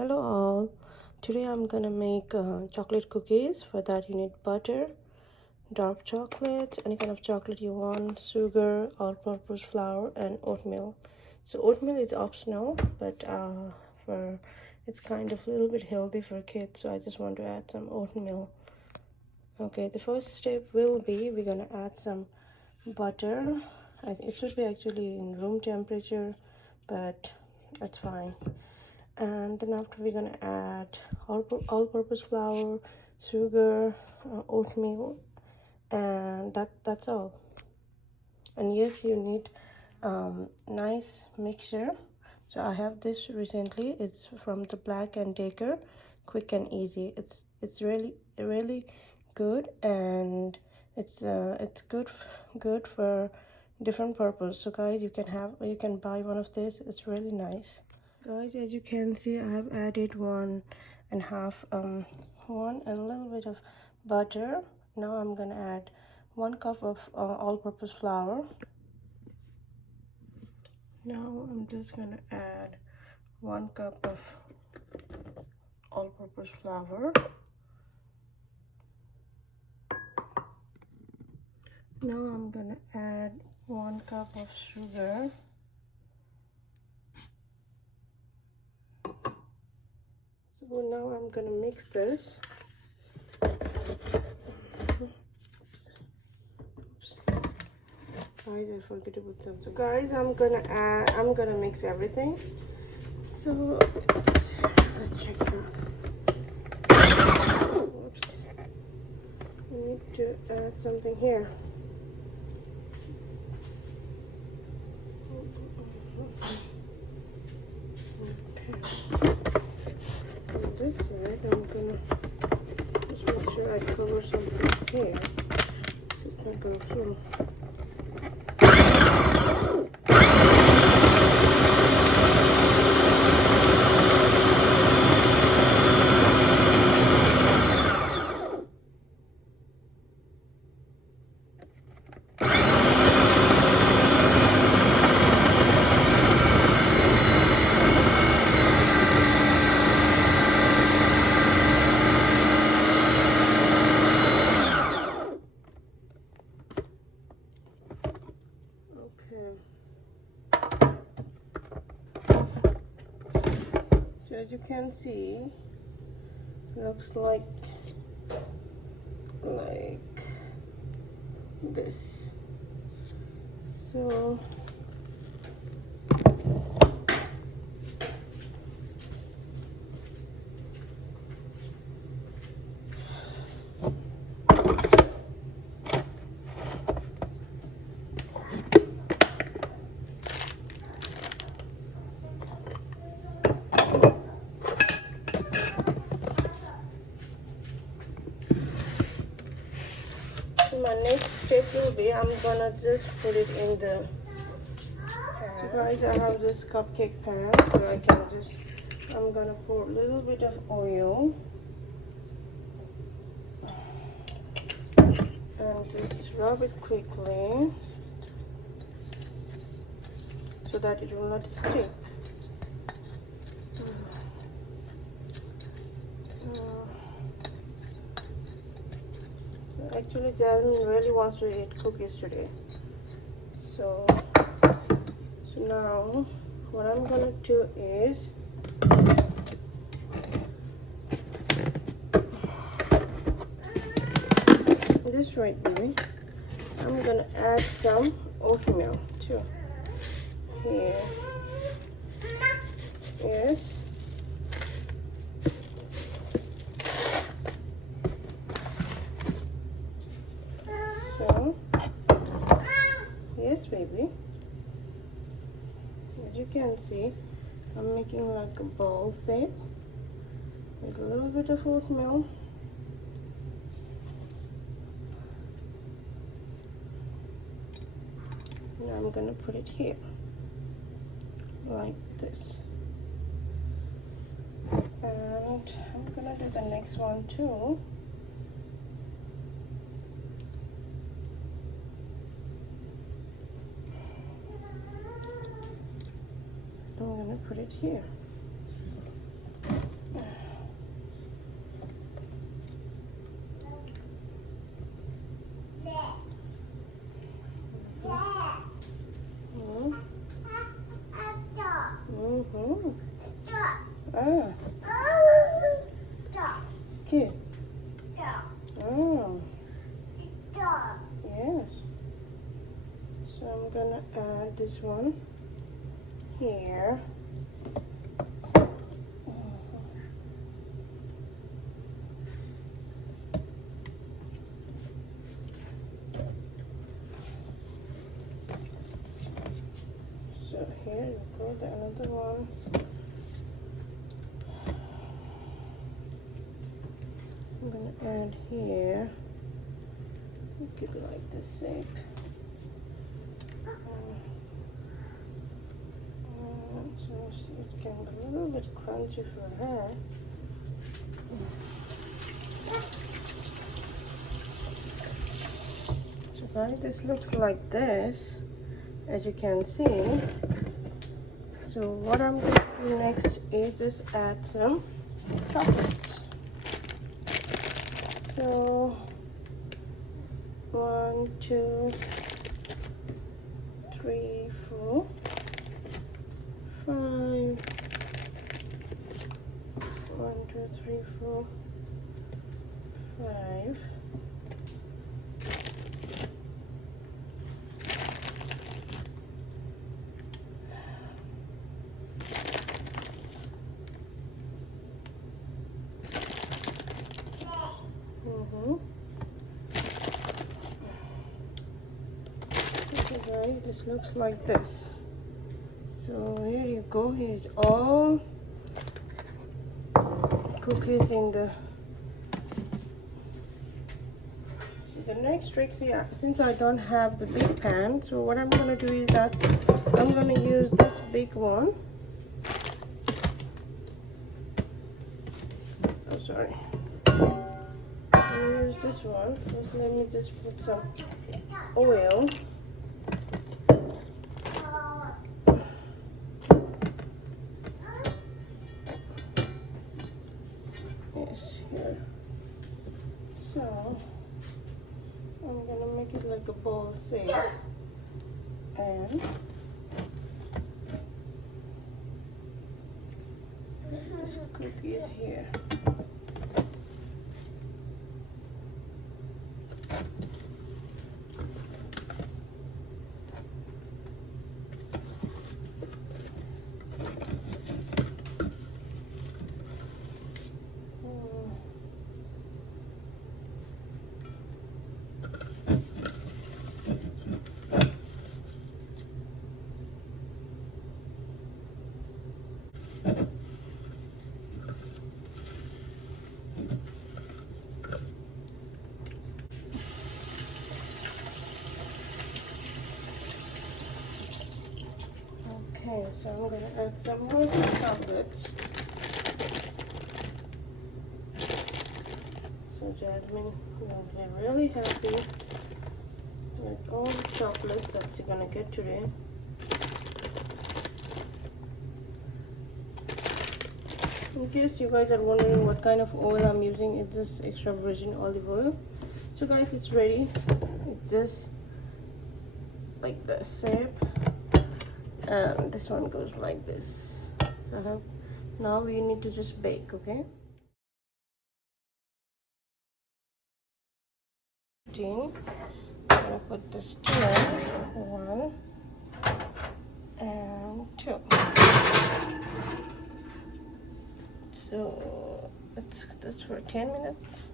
Hello all. Today I'm gonna make chocolate cookies. For that you need butter, dark chocolate, any kind of chocolate you want, sugar, all-purpose flour, and oatmeal. So oatmeal is optional, but for it's kind of a little bit healthy for kids, so I just want to add some oatmeal. Okay, the first step will be we're gonna add some butter. It should be actually in room temperature, but that's fine. And then after we're gonna add all-purpose flour, sugar, oatmeal, and that's all. And yes, you need nice mixture. So I have this recently. It's from the Black and Decker, quick and easy. It's really good, and it's good for different purpose. So guys, you can buy one of this. It's really nice. Guys, as you can see, I have added one and a little bit of butter. Now I'm gonna add 1 cup of all-purpose flour. Now I'm just gonna add 1 cup of all-purpose flour. Now I'm gonna add 1 cup of sugar. So now I'm gonna mix this. Guys, I forget to put some. So guys, I'm gonna mix everything. So let's check it out. Oops. I need to add something here. Okay. On this side, I'm gonna just make sure I cover something here. It's not gonna flow. So as you can see, looks like this. So my next step will be I'm gonna just put it in the pan. So guys, I have this cupcake pan, so I'm gonna pour a little bit of oil and just rub it quickly so that it will not stick. Actually, Jazmin really wants to eat cookies today. So now what I'm gonna do is this right here. I'm gonna add some oatmeal too. Here. Yes. So, yes, baby. As you can see, I'm making like a ball shape with a little bit of oatmeal. Now I'm gonna put it here, like this. And I'm gonna do the next one too. I'm gonna put it here. Ah. Okay. Oh. Yes. So I'm gonna add this one here. So here you go, the another one. I'm gonna add here. Make it like this shape. So it can be a little bit crunchy for her. So guys, this looks like this, as you can see. So what I'm going to do next is just add some chocolates. So 1, 2, 3, 4, 5. 1, 2, 3, 4, 5. Okay guys, this looks like this. So here you go, here's all cookies in the next trick. See, since I don't have the big pan, so what I'm going to do is that I'm going to use this big one. Oh sorry, I'm going to use this one. First, let me just put some oil. Yes, here. So I'm gonna make it like a ball shape, and this cookie is here. Okay, so I'm going to add some more chocolates. So Jasmine will be really happy with all the chocolates that she's going to get today. In case you guys are wondering what kind of oil I'm using, it's just extra virgin olive oil. So guys, it's ready. It's just like the shape, and this one goes like this. So now we need to just bake. Okay, I'm gonna put this two, 1 and 2. So that's for 10 minutes.